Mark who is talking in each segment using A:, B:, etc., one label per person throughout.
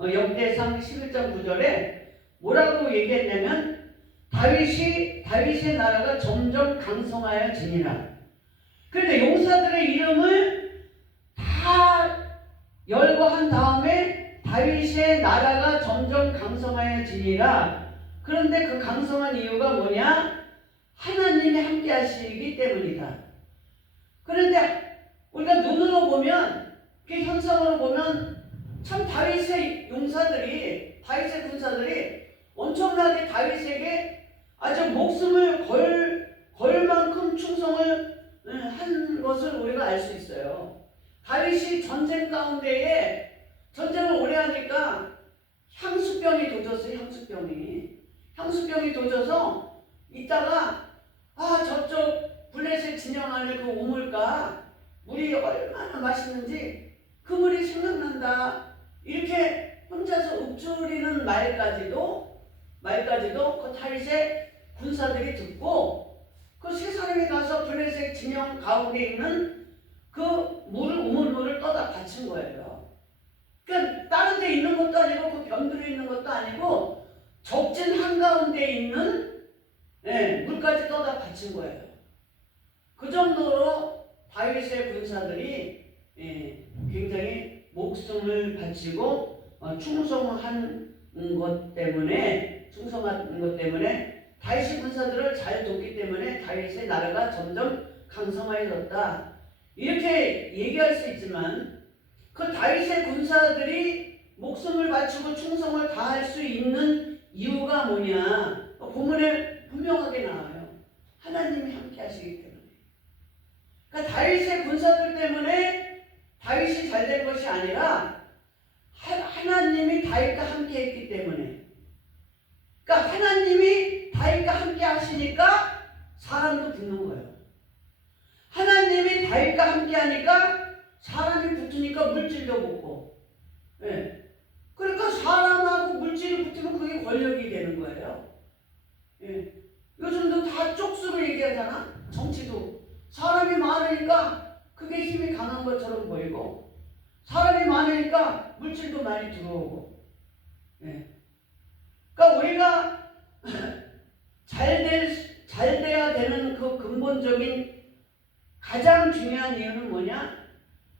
A: 어, 역대상 11장 9절에 뭐라고 얘기했냐면 다윗이 다윗의 나라가 점점 강성하여 지니라. 그런데 용사들의 이름을 다 열거한 다음에 다윗의 나라가 점점 강성하여 지니라. 그런데 그 강성한 이유가 뭐냐? 하나님이 함께 하시기 때문이다. 그런데 우리가 눈으로 보면 그 현상으로 보면 참 다윗의 용사들이 다윗의 군사들이 엄청나게 다윗에게 아주 목숨을 걸, 걸 만큼 충성을 예, 한 것을 우리가 알 수 있어요. 다윗이 전쟁 가운데에 전쟁을 오래 하니까 향수병이 도졌어요. 향수병이 향수병이 도져서 있다가 아 저쪽 블레셋 진영 안에 그 우물가 물이 얼마나 맛있는지 그 물이 생각난다. 이렇게 혼자서 읊조리는 말까지도 말까지도 그 다윗의 군사들이 듣고 그 세 사람이 가서 블레셋 진영 가운데 있는 그 물을 우물물을 떠다 바친 거예요. 그러니까 다른 데 있는 것도 아니고 그 변두리 있는 것도 아니고 적진 한가운데 있는 예, 물까지 떠다 바친 거예요. 그 정도로 다윗의 군사들이 예, 굉장히 목숨을 바치고 어, 충성한 것 때문에 충성한 것 때문에 다윗의 군사들을 잘 돕기 때문에 다윗의 나라가 점점 강성해졌다. 이렇게 얘기할 수 있지만 그 다윗의 군사들이 목숨을 바치고 충성을 다할 수 있는 이유가 뭐냐? 본문에 분명하게 나와요. 하나님이 함께 하시기 때문에. 그러니까 다윗의 군사들 때문에 다윗이 잘 된 것이 아니라 하, 하나님이 다윗과 함께 했기 때문에. 그러니까 하나님이 다윗과 함께 하시니까 사람도 붙는 거예요. 하나님이 다윗과 함께 하니까 사람이 붙으니까 물질도 붙고. 예. 그러니까 사람하고 물질이 붙으면 그게 권력이 되는 거예요. 예. 요즘도 다 쪽수로 얘기하잖아. 정치도. 사람이 많으니까 그게 힘이 강한 것처럼 보이고, 사람이 많으니까 물질도 많이 들어오고. 예. 그러니까 우리가 잘 될, 잘 돼야 되는 그 근본적인 가장 중요한 이유는 뭐냐?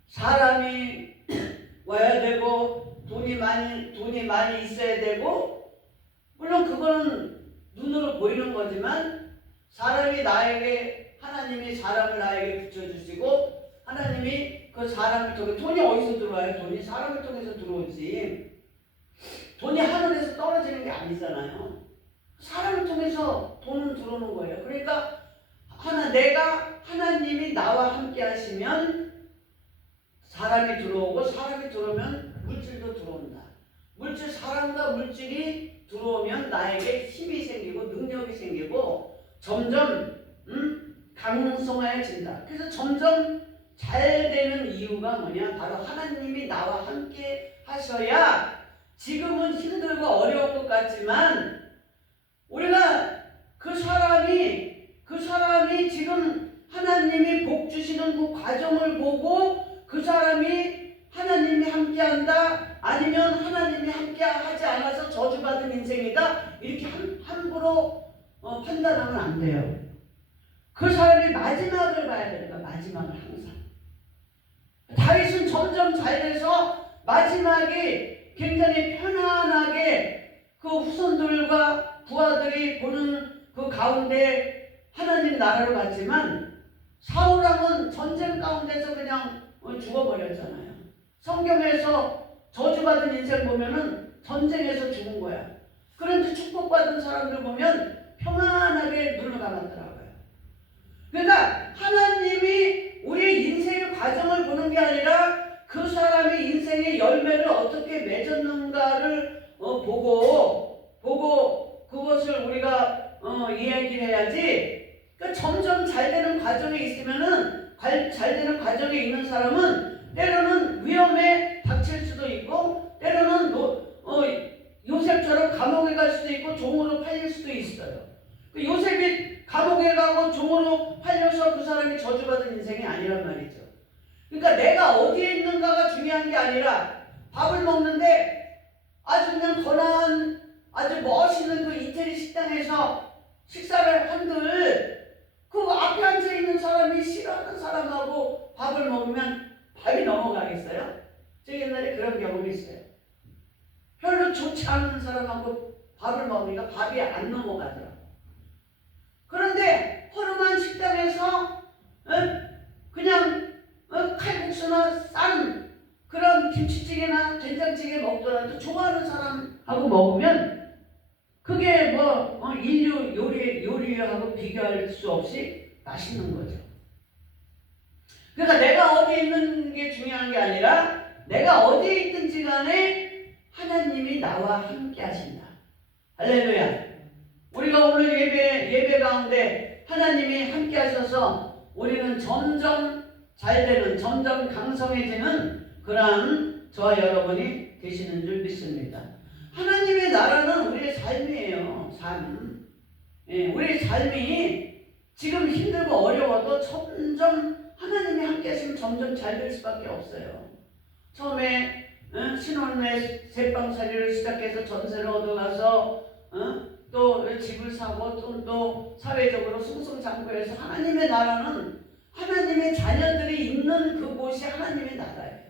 A: 사람이 와야 되고, 돈이 많이, 돈이 많이 있어야 되고, 물론 그거는 눈으로 보이는 거지만, 사람이 나에게, 하나님이 사람을 나에게 붙여주시고, 하나님이 그 사람을 통해, 돈이 어디서 들어와요? 돈이 사람을 통해서 들어오지. 돈이 하늘에서 떨어지는 게 아니잖아요. 사람을 통해서 돈은 들어오는 거예요. 그러니까, 하나, 내가, 하나님이 나와 함께 하시면, 사람이 들어오고, 사람이 들어오면 물질도 들어온다. 물질, 사람과 물질이 들어오면 나에게 힘이 생기고, 능력이 생기고, 점점, 음, 강성해진다. 그래서 점점 잘 되는 이유가 뭐냐? 바로 하나님이 나와 함께 하셔야 지금은 힘들고 어려운 것 같지만 우리가 그 사람이 그 사람이 지금 하나님이 복 주시는 그 과정을 보고 그 사람이 하나님이 함께한다 아니면 하나님이 함께하지 않아서 저주받은 인생이다 이렇게 함, 함부로 어, 판단하면 안 돼요. 그 사람이 마지막을 봐야 되니까 마지막을. 다윗은 점점 잘 돼서 마지막에 굉장히 편안하게 그 후손들과 부하들이 보는 그 가운데 하나님 나라로 갔지만 사울왕은 전쟁 가운데서 그냥 어, 죽어버렸잖아요. 성경에서 저주받은 인생 보면은 전쟁에서 죽은 거야. 그런데 축복받은 사람들 보면 평안하게 눈을 감았더라고요. 그러니까 하나님이 우리의 인생의 과정을 보는 게 아니라 그 사람의 인생의 열매를 어떻게 맺었는가를 어, 보고 보고 그것을 우리가 어, 이야기를 해야지. 그러니까 점점 잘 되는 과정에 있으면은 잘, 잘 되는 과정에 있는 사람은 때로는 위험에 닥칠 수도 있고 때로는 노, 어, 요셉처럼 감옥에 갈 수도 있고 종으로 팔릴 수도 있어요. 그 요셉이 감옥에 가고 종으로 팔려서 그 사람이 저주받은 인생이 아니란 말이죠. 그러니까 내가 어디에 있는가가 중요한 게 아니라 밥을 먹는데 있는 거한 아주 멋있는 그 이태리 식당에서 식사를 한들 그 앞에 앉아 있는 사람이 싫어하는 사람하고 밥을 먹으면 밥이 넘어가겠어요? 저 옛날에 그런 경험이 있어요. 별로 좋지 않은 사람하고 밥을 먹으니까 밥이 안 넘어가더라고. 그런데 허름한 식당에서 어? 그냥 어? 칼국수나 싼 그런 김치찌개나 된장찌개 먹더라도 좋아하는 사람하고 먹으면 그게 뭐 어, 인류 요리 요리하고 비교할 수 없이 맛있는 거죠. 그러니까 내가 어디 있는 게 중요한 게 아니라 내가 어디에 있든지 간에 하나님이 나와 함께 하신다. 할렐루야. 우리가 오늘 예배 예배 가운데 하나님이 함께 하셔서 우리는 점점 잘 되는 점점 강성해지는 그러한 저와 여러분이 되시는 줄 믿습니다. 하나님의 나라는 우리의 삶이에요. 삶. 예, 우리의 삶이 지금 힘들고 어려워도 점점 하나님이 함께 하시면 점점 잘 될 수밖에 없어요. 처음에 어? 신혼의 새방살이를 시작해서 전세를 얻어가서 어? 또 집을 사고 또, 또 사회적으로 승승장구해서 하나님의 나라는 하나님의 자녀들이 있는 그곳이 하나님의 나라예요.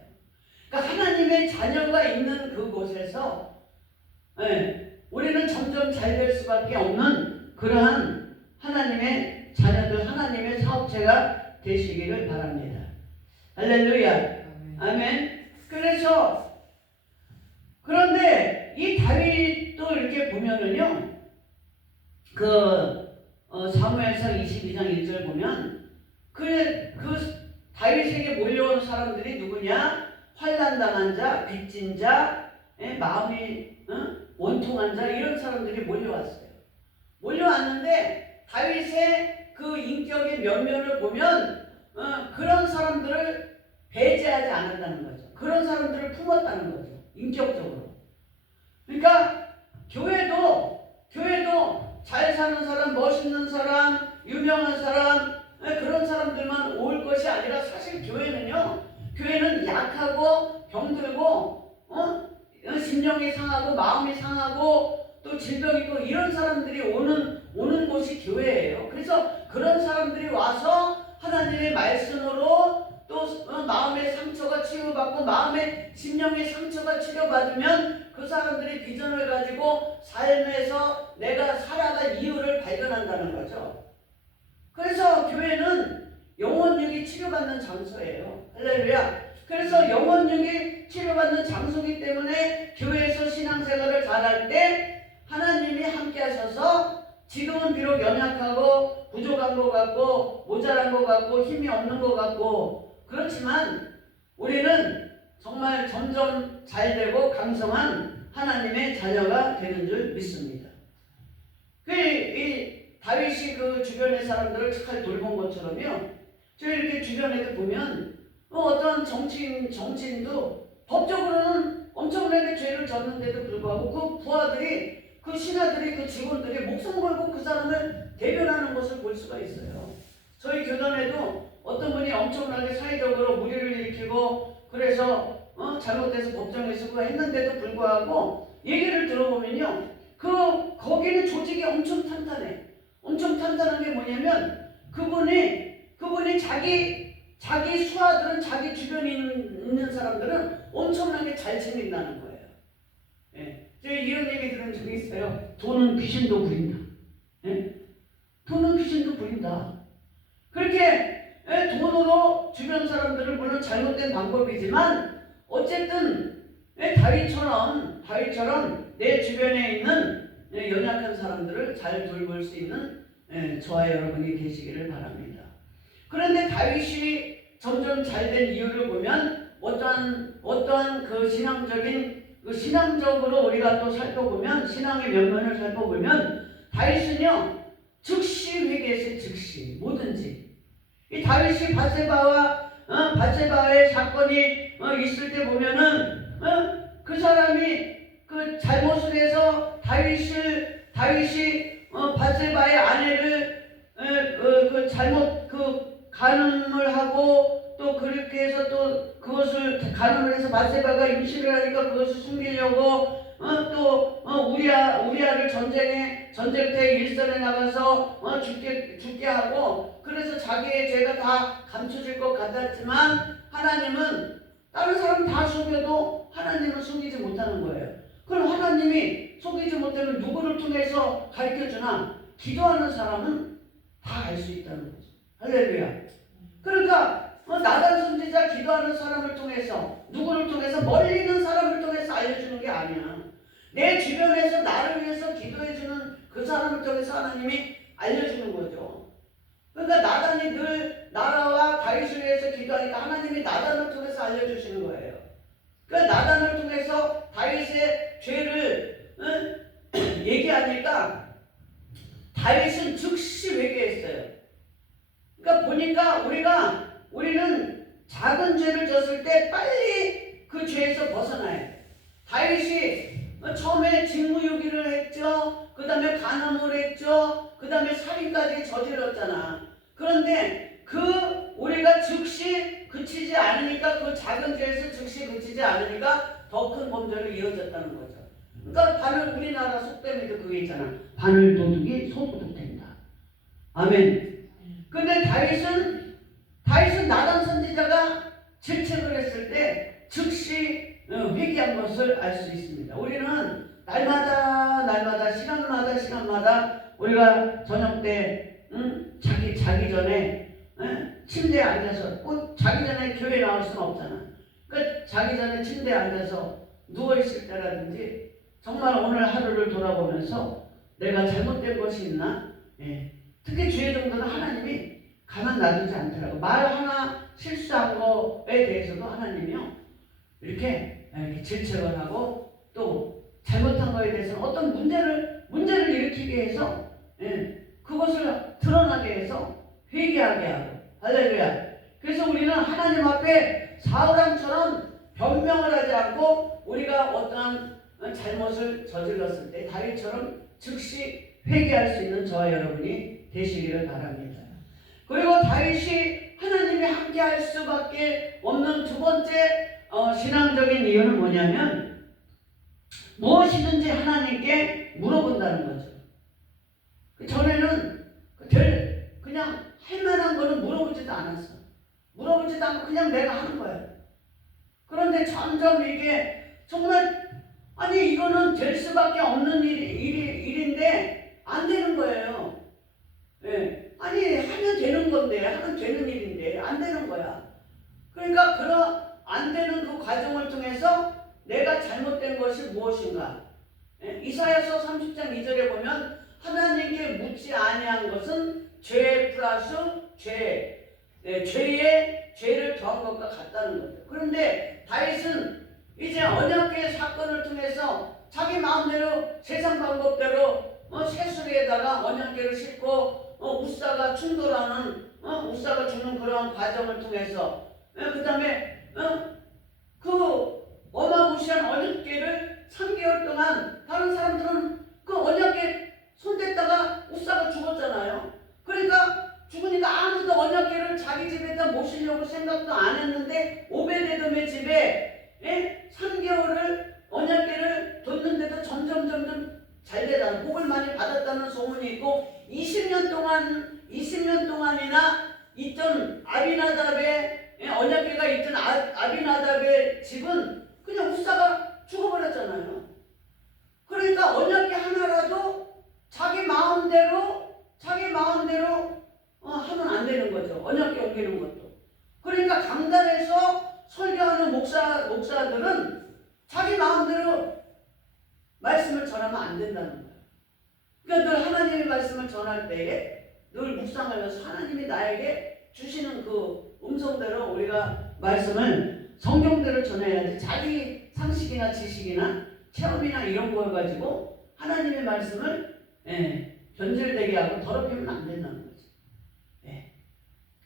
A: 그러니까 하나님의 자녀가 있는 그곳에서 예, 우리는 점점 잘 될 수밖에 없는 그러한 하나님의 자녀들, 하나님의 사업체가 되시기를 바랍니다. 할렐루야. 아멘. 그래서 그런데 이 다윗도 이렇게 보면은요. 그 어, 사무엘상 22장 1절 보면 그, 그 다윗에게 몰려온 사람들이 누구냐? 환난 당한 자, 빚진 자, 예, 마음이 어? 원통한 자 이런 사람들이 몰려왔어요. 몰려왔는데 다윗의 그 인격의 면면을 보면 어, 그런 사람들을 배제하지 않았다는 거죠. 그런 사람들을 품었다는 거죠. 인격적으로. 그러니까 교회도 교회도 잘 사는 사람, 멋있는 사람, 유명한 사람 예, 그런 사람들만 올 것이 아니라 사실 교회는요. 교회는 약하고 병들고 어? 심령이 상하고 마음이 상하고 또 질병 있고 이런 사람들이 오는 오는 곳이 교회예요. 그래서 그런 사람들이 와서 하나님의 말씀으로 또 어, 마음의 상처가 치유받고 마음의 심령의 상처가 치료받으면 그 사람들이 비전을 가지고 삶에서 내가 살아갈 이유를 발견한다는 거죠. 그래서 교회는 영혼육이 치료받는 장소예요. 할렐루야. 그래서 영혼육이 치료받는 장소이기 때문에 교회에서 신앙생활을 잘할 때 하나님이 함께 하셔서 지금은 비록 연약하고 부족한 것 같고 모자란 것 같고 힘이 없는 것 같고 그렇지만 우리는 정말 점점 잘 되고 강성한 하나님의 자녀가 되는 줄 믿습니다. 그, 이 다윗이 그 주변의 사람들을 잘 돌본 것처럼요. 저 이렇게 주변에도 보면 뭐 어떤 정치인, 정치인도 법적으로는 엄청나게 죄를 졌는데도 불구하고 그 부하들이 그 신하들이 그 직원들이 목숨 걸고 그 사람을 대변하는 것을 볼 수가 있어요. 저희 교단에도 어떤 분이 엄청나게 사회적으로 무리를 일으키고 그래서 어, 잘못돼서 법정에 서고 했는데도 불구하고 얘기를 들어보면요. 그 거기는 조직이 엄청 탄탄해. 엄청 탄탄한 게 뭐냐면 그분이 그분이 자기 자기 수하들은 자기 주변에 있는 사람들은 엄청나게 잘 챙긴다는 거예요. 예. 제가 이런 얘기 들은 적이 있어요. 돈은 귀신도 부린다. 예? 돈은 귀신도 부린다. 그렇게 예, 돈으로 주변 사람들을 물론 잘못된 방법이지만 어쨌든 예, 다윗처럼 다윗처럼 내 주변에 있는 예, 연약한 사람들을 잘 돌볼 수 있는 예, 저와 여러분이 되시기를 바랍니다. 그런데 다윗이 점점 잘 된 이유를 보면 어떠한 어떠한 그 신앙적인 그 신앙적으로 우리가 또 살펴보면 신앙의 면면을 살펴보면 다윗은요 즉시 회개했어요 즉시 뭐든지 이 다윗이 바세바와 어, 바세바의 사건이 어, 있을 때 보면은 어, 그 사람이 그 잘못을 해서 다윗을 다윗이 어, 바세바의 아내를 에, 어, 그 잘못 그 간음을 하고 또 그렇게 해서 또 그것을 가늠을 해서 바세바가 임신을 하니까 그것을 숨기려고 어, 또 어, 우리아 우리아를 전쟁에 전쟁터에 일선에 나가서 어, 죽게 죽게 하고 그래서 자기의 죄가 다 감춰질 것 같았지만 하나님은 다른 사람 다 속여도 하나님은 속이지 못하는 거예요. 그럼 하나님이 속이지 못하면 누구를 통해서 가르쳐 주나 기도하는 사람은 다 알 수 있다는 거죠. 할렐루야. 그러니까 어, 나단 선지자 기도하는 사람을 통해서 누구를 통해서 멀리 있는 사람을 통해서 알려주는 게 아니야. 내 주변에서 나를 위해서 기도해주는 그 사람을 통해서 하나님이 알려주는 거죠. 그러니까 나단이 늘 나라와 다윗을 위해서 기도하니까 하나님이 나단을 통해서 알려주시는 거예요. 그 나단을 통해서 다윗의 죄를 응? 얘기하니까 다윗은 즉시 회개했어요. 그러니까 보니까 우리가 우리는 작은 죄를 졌을 때 빨리 그 죄에서 벗어나요. 다윗이 처음에 직무유기를 했죠. 그 다음에 간음을 했죠. 그 다음에 살인까지 저질렀잖아. 그런데 그 우리가 즉시 그치지 않으니까 그 작은 죄에서 즉시 그치지 않으니까 더 큰 범죄로 이어졌다는 거죠. 그러니까 바늘 우리나라 속담에도 그게 있잖아. 바늘 도둑이 소도둑 된다. 아멘. 근데 다윗은 다윗은 나단 선지자가 질책을 했을 때 즉시 어, 회개한 것을 알 수 있습니다. 우리는 날마다 날마다 시간마다 시간마다 우리가 저녁 때 응? 자기 자기 전에 응? 침대에 앉아서 꼭 자기 전에 교회 나올 수는 없잖아. 그 자기 전에 침대에 앉아서 누워 있을 때라든지 정말 오늘 하루를 돌아보면서 내가 잘못된 것이 있나? 예. 특히 죄 정도는 하나님이 가만 놔두지 않더라고. 말 하나 실수한 거에 대해서도 하나님이요. 이렇게, 이렇게 질책을 하고 또 잘못한 거에 대해서는 어떤 문제를, 문제를 일으키게 해서, 예, 그것을 드러나게 해서 회개하게 하고. 할렐루야. 그래서 우리는 하나님 앞에 사울왕처럼 변명을 하지 않고 우리가 어떠한 잘못을 저질렀을 때 다윗처럼 즉시 회개할 수 있는 저와 여러분이 되시기를 바랍니다. 그리고 다윗이 하나님이 함께할 수밖에 없는 두 번째 어, 신앙적인 이유는 뭐냐면 무엇이든지 하나님께 물어본다는 거죠. 그 전에는 그 될 그냥 할 만한 거는 물어보지도 않았어. 물어보지도 않고 그냥 내가 하는 거야. 그런데 점점 이게 정말 아니 이거는 될 수밖에 없는 일, 일, 일인데 안 되는 거예요. 예. 아니 하면 되는 건데 하면 되는 일인데 안 되는 거야. 그러니까 그런 안 되는 그 과정을 통해서 내가 잘못된 것이 무엇인가? 예? 이사야서 30장 2절에 보면 하나님께 묻지 아니한 것은 죄 플러스 죄, 예, 죄에 죄를 더한 것과 같다는 거죠. 그런데 다윗은 이제 언약궤 사건을 통해서 자기 마음대로 세상 방법대로 어, 새수리에다가 언약궤를 싣고 어, 우사가 충돌하는 어, 우사가 죽는 그러한 과정을 통해서 그 다음에 어, 그 어마무시한 언약궤를 3개월 동안 다른 사람들은 그 언약궤 손댔다가 우사가 죽었잖아요. 그러니까 죽으니까 아무도 언약궤를 자기 집에다 모시려고 생각도 안 했는데 오베데돔의 집에 예? 3개월을 언약궤를 뒀는데도 점점 점점 잘 되다 복을 많이 받았다는 소문이 있고 20년 동안 20년 동안이나 있던 아비나답의 예, 언약궤가 있던 아, 아비나답의 집은 그냥 우사가 죽어버렸잖아요. 그러니까 언약궤 하나라도 자기 마음대로 자기 마음대로 어, 하면 안 되는 거죠. 언약궤 옮기는 것도. 그러니까 강단에서 설교하는 목사 목사들은 자기 마음대로 말씀을 전하면 안 된다는 거예요. 그러니까 늘 하나님의 말씀을 전할 때에 늘 묵상하면서 하나님이 나에게 주시는 그 음성대로 우리가 말씀을 성경대로 전해야지 자기 상식이나 지식이나 체험이나 이런 걸 가지고 하나님의 말씀을 예, 변질되게 하고 더럽히면 안 된다는. 예.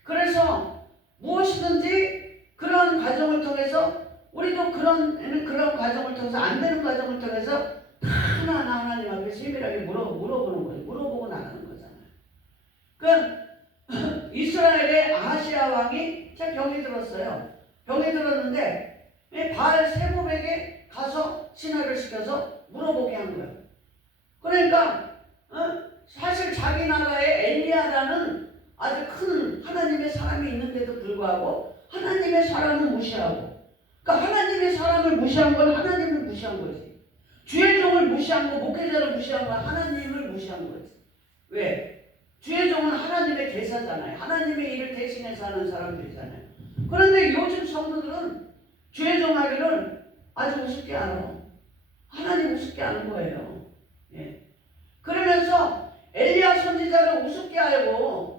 A: 그래서 무엇이든지 그런 과정을 통해서 우리도 그런 그런 과정을 통해서 안 되는 과정을 통해서 하나하나 하나님 앞에 세밀하게 물어 물어보는 거예요. 물어보고 나가는 거잖아요. 그 이스라엘의 아하시아 왕이 자 병이 들었어요. 병이 들었는데 이 바알 세복에게 가서 신하를 시켜서 물어보게 한 거예요. 그러니까 어? 사실 자기 나라에 엘리야라는 아주 큰 하나님의 사람이 있는데도 불구하고 하나님의 사람을 무시하고 그러니까 하나님의 사람을 무시한 건 하나님을 무시한 거지. 주의 종을 무시한 거, 목회자를 무시한 건 하나님을 무시한 거지. 왜? 주의 종은 하나님의 대사잖아요. 하나님의 일을 대신해서 하는 사람들이잖아요. 그런데 요즘 성도들은 주의 종 하기를 아주 우습게 알아. 하나님 우습게 아는 거예요. 예. 그러면서 엘리야 선지자를 우습게 알고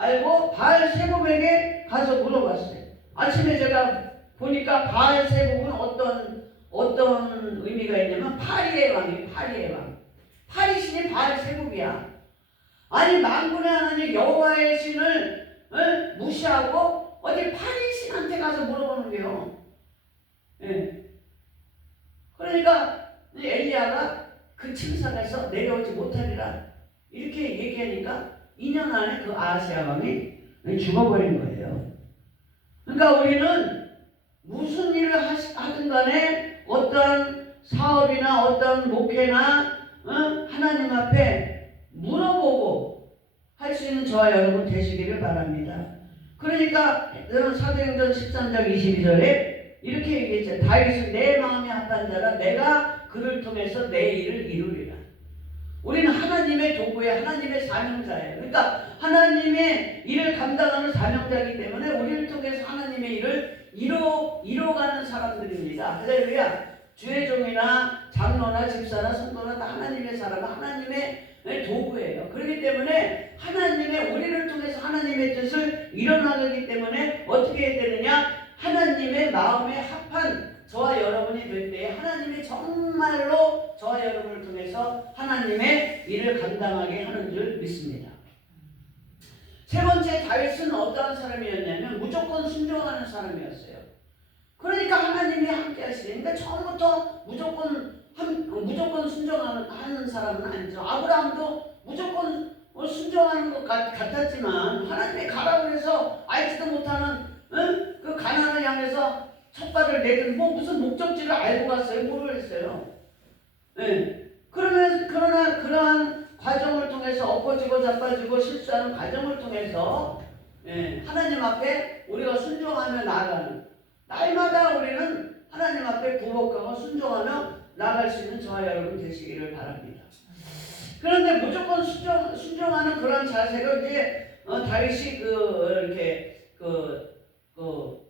A: 알고 바알 세복에게 가서 물어봤어요. 아침에 제가 보니까 바알 세복은 어떤 어떤 의미가 있냐면 파리의 왕이에요. 파리의 왕. 파리 신이 바알 세복이야. 아니 만군의 하나님 여호와의 신을 어? 무시하고 어디 파리 신한테 가서 물어보는 거요. 예. 그러니까 엘리야가 그 침상에서 내려오지 못하리라 이렇게 얘기하니까 2년 안에 그 아시아 왕이 죽어버린 거예요. 그러니까 우리는 무슨 일을 하든 간에 어떤 사업이나 어떤 목회나 어? 하나님 앞에 물어보고 할 수 있는 저와 여러분 되시기를 바랍니다. 그러니까 사도행전 13장 22절에 이렇게 얘기했죠. 다윗은 내 마음에 합한 자라 내가 그를 통해서 내 일을 이루리라. 우리는 하나님의 도구에 하나님의 사명자예요. 그러니까 하나님의 일을 감당하는 사명자이기 때문에 우리를 통해서 하나님의 일을 이뤄 이뤄가는 사람들입니다. 할렐루야. 주의 종이나 장로나 집사나 성도나 다 하나님의 사람, 하나님의 도구예요. 그렇기 때문에 하나님의 우리를 통해서 하나님의 뜻을 일어나기 때문에 어떻게 해야 되느냐? 하나님의 마음에 합한 저와 여러분이 될 때에 하나님이 정말로 저와 여러분을 통해서 하나님의 일을 감당하게 하는 줄 믿습니다. 세 번째 다윗은 어떠한 사람이었냐면 무조건 순종하는 사람이었어요. 그러니까 하나님이 함께 하시니까 처음부터 무조건 한, 무조건 순종하는 하는 사람은 아니죠. 아브라함도 무조건 뭐 순종하는 것 같, 같았지만 하나님이 가라고 해서 알지도 못하는 응? 그 가난을 향해서 첫 발을 내든 뭐 무슨 목적지를 알고 갔어요? 모르겠어요. 예. 그러면 그러나 그러한 과정을 통해서 엎어지고 자빠지고 실수하는 과정을 통해서 예, 하나님 앞에 우리가 순종하며 나아가는 날마다 우리는 하나님 앞에 부복하고 순종하며 나아갈 수 있는 저와 여러분 되시기를 바랍니다. 그런데 무조건 순종, 순종하는 그런 자세가 이제 어, 다윗이 그 이렇게 그, 그,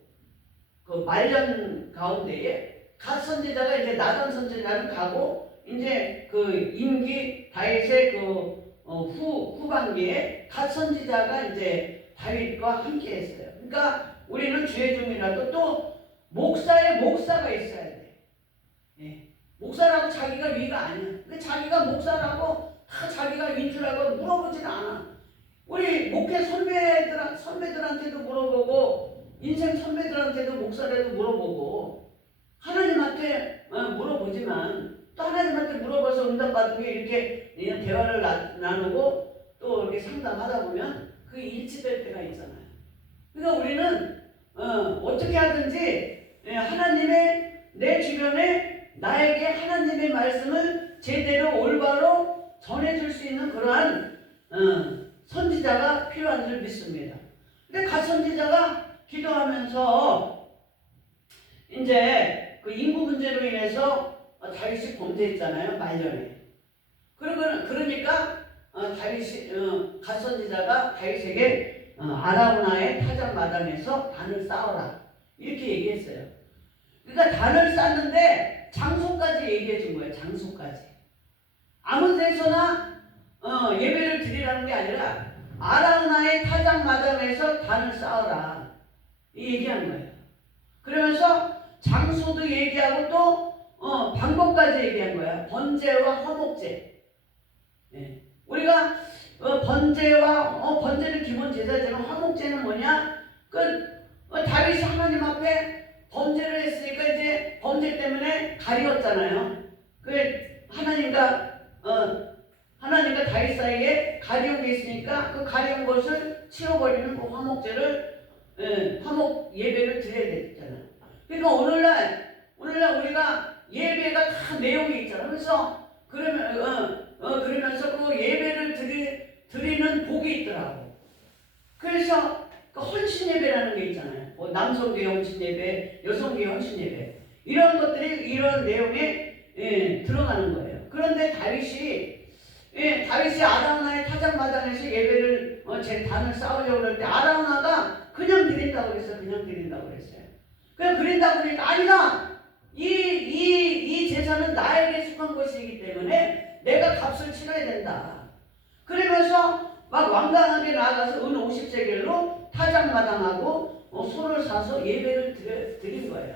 A: 그 말년 가운데에 갓 선지자가 이제 나단 선지자는 가고 이제 그 임기 다윗의 그 어, 후, 후반기에 갓 선지자가 이제 다윗과 함께 했어요. 그러니까 우리는 주의 종이라도 또 목사의 목사가 있어야 돼. 예. 목사라고 자기가 위가 아니야. 그 자기가 목사라고 다 자기가 알고 물어보지는 않아. 우리 목회 선배들, 선배들한테도 물어보고 인생 선배들한테도 목사라도 물어보고 하나님한테 어, 물어보지만 또 하나님한테 물어봐서 응답받은 게 이렇게 대화를 나, 나누고 또 이렇게 상담하다 보면 그게 일치될 때가 있잖아요. 그러니까 우리는 어, 어떻게 하든지 예, 하나님의 내 주변에 나에게 하나님의 말씀을 제대로 올바로 전해줄 수 있는 그러한 어, 선지자가 필요한 줄 믿습니다. 근데 갓 선지자가 기도하면서 이제 그 인구 문제로 인해서 어, 다윗이 범죄했잖아요 말년에. 그러고 그러니까 어, 다윗이 어, 갓 선지자가 다윗에게 어, 아라우나의 타작 마당에서 단을 쌓아라 이렇게 얘기했어요. 그러니까 단을 쌓는데 장소까지 얘기해 준 거예요. 장소까지. 아무 데서나 어, 예배를 드리라는 게 아니라 아라우나의 타작 마당에서 단을 쌓아라 이 얘기한 거예요. 그러면서 장소도 얘기하고 또 어, 방법까지 얘기한 거야. 번제와 화목제. 예. 우리가 어, 번제와 어, 번제는 기본 제사지만 화목제는 뭐냐? 그 어, 다윗이 하나님 앞에 범죄를 했으니까 이제 범죄 때문에 가리웠잖아요. 그 하나님과 어, 하나님과 다윗 사이에 가려움이 있으니까 그 가려운 것을 치워버리는 그 화목제를 예, 화목 예배를 드려야 되잖아. 그러니까 오늘날 오늘날 우리가 예배가 다 내용이 있잖아. 그래서 그러면 어, 어 그러면서 그 예배를 드리, 드리는 복이 있더라고. 그래서 그 헌신 예배라는 게 있잖아요. 뭐 남성계 헌신 예배, 여성계 헌신 예배 이런 것들이 이런 내용에 예, 들어가는 거예요. 그런데 다윗이 예, 다윗이 아라우나의 타작마당에서 예배를 어, 제 단을 쌓으려고 그럴 때 아라우나가 그냥 드린다고 그랬어요. 그냥 드린다고 그랬어요. 그냥 드린다고 그러니까 아니다. 이, 이, 이 제사는 나에게 속한 것이기 때문에 내가 값을 치러야 된다. 그러면서 막 완강하게 나아가서 은 50세겔로 타작마당하고 어, 소를 사서 예배를 드려, 드린 거예요.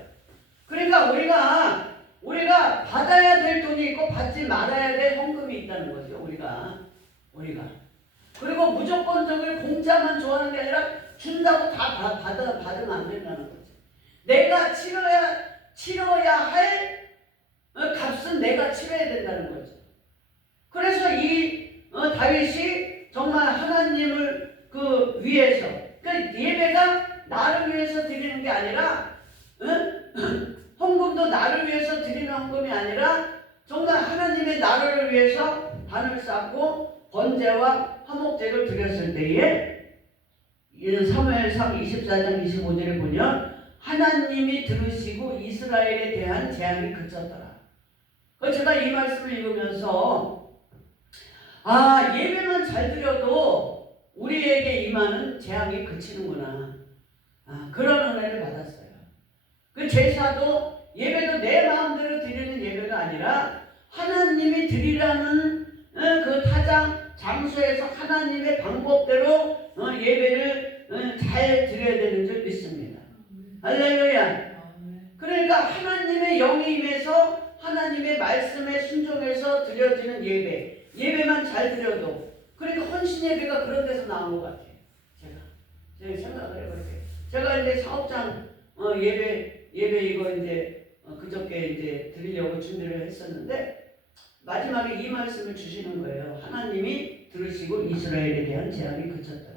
A: 그러니까 우리가 우리가 받아야 될 돈이 있고 받지 말아야 될 헌금이 있다는 거죠. 우리가 우리가 그리고 무조건적으로 공짜만 좋아하는 게 아니라 준다고 다 받- 받아 받으면 안 된다는 거죠. 내가 치러야 치러야 할 어, 값은 내가 치러야 된다는 거죠. 그래서 이 어, 다윗이 정말 하나님을 그 위해서 그 예배가 나를 위해서 드리는 게 아니라 어? 헌금도 나를 위해서 드리는 헌금이 아니라 정말 하나님의 나라를 위해서 단을 쌓고 번제와 화목제를 드렸을 때에 이 사무엘상 24장 25절에 보면 하나님이 들으시고 이스라엘에 대한 재앙이 그쳤더라. 그 제가 이 말씀을 읽으면서 아 예배만 잘 드려도 우리에게 임하는 재앙이 그치는구나. 아, 그런 은혜를 받았어요. 그 제사도 타장 장소에서 하나님의 방법대로 어, 예배를 어, 잘 드려야 되는 줄 믿습니다. 할렐루야. 그러니까 하나님의 영이 임해서 하나님의 말씀에 순종해서 드려지는 예배. 예배만 잘 드려도 그러니까 헌신 예배가 그런 데서 나온 것 같아요. 제가 제가 생각을 해볼게요. 제가 이제 사업장 어, 예배 예배 이거 이제 어, 그저께 이제 드리려고 준비를 했었는데 마지막에 이 말씀을 주시는 거예요. 하나님이 들으시고 이스라엘에 대한 재앙이 그쳤더라.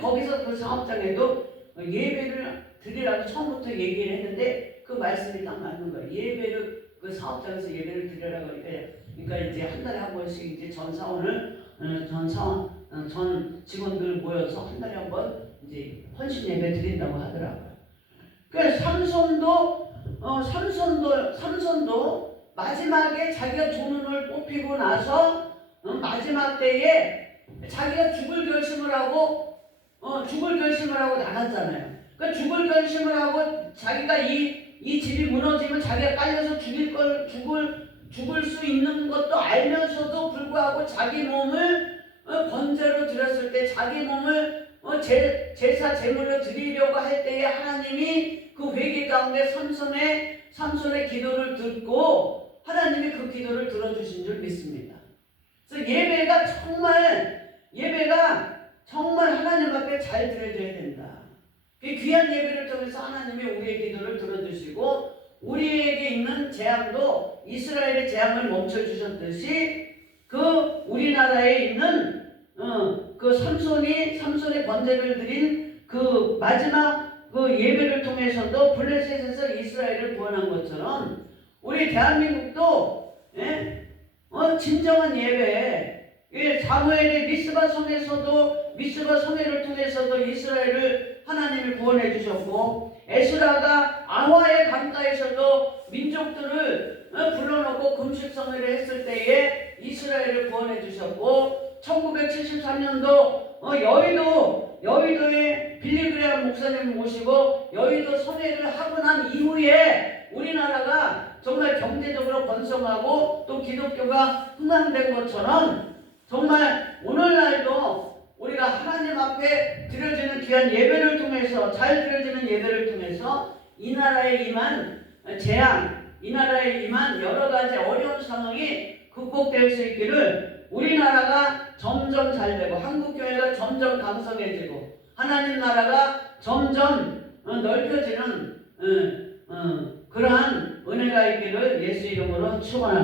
A: 거기서 그 사업장에도 어, 예배를 드리라고 처음부터 얘기를 했는데 그 말씀이 딱 맞는 거예요. 예배를 그 사업장에서 예배를 드리라고 하니까 그러니까 이제 한 달에 한 번씩 이제 전 사원을 어, 전 사원 어, 전 직원들 모여서 한 달에 한 번 이제 헌신 예배 드린다고 하더라고요. 그 삼손도 어 삼손도 삼손도 마지막에 자기가 두 눈을 뽑히고 나서 어, 마지막 때에 자기가 죽을 결심을 하고 어 죽을 결심을 하고 나갔잖아요. 그 죽을 결심을 하고 자기가 이 이 집이 무너지면 자기가 깔려서 죽일 걸 죽을 죽을 수 있는 것도 알면서도 불구하고 자기 몸을 어, 번제로 드렸을 때 자기 몸을 어, 제, 제사 제물로 드리려고 할 때에 하나님이 그 회개 가운데 삼손의 삼손의 기도를 듣고 하나님이 그 기도를 들어주신 줄 믿습니다. 그래서 예배가 정말 예배가 정말 하나님 앞에 잘 드려져야 된다. 그 귀한 예배를 통해서 하나님이 우리의 기도를 들어주시고 우리에게 있는 재앙도 이스라엘의 재앙을 멈춰 주셨듯이 그 우리나라에 있는 어, 그 삼손이 삼손의 번제를 드린 그 마지막 그 예배를 통해서도 블레셋에서 이스라엘을 구원한 것처럼 우리 대한민국도 예? 어, 진정한 예배. 예, 사무엘의 미스바 성에서도 미스바 성회를 통해서도 이스라엘을 하나님이 구원해 주셨고 에스라가 아화의 강가에서도 민족들을 어, 불러놓고 금식성회를 했을 때에 이스라엘을 구원해 주셨고 1973년도 어, 여의도 여의도에 빌리그레암 목사님 모시고 여의도 선회를 하고 난 이후에 우리나라가 정말 경제적으로 번성하고 또 기독교가 흥망된 것처럼 정말 오늘날도 우리가 하나님 앞에 드려지는 귀한 예배를 통해서 잘 드려지는 예배를 통해서 이 나라에 임한 재앙, 이 나라에 임한 여러 가지 어려운 상황이 극복될 수 있기를 우리나라가 점점 잘 되고 한국 교회가 점점 강성해지고 하나님 나라가 점점 어, 넓혀지는 어, 어, 그러한 은혜가 있기를 예수 이름으로 축원합니다.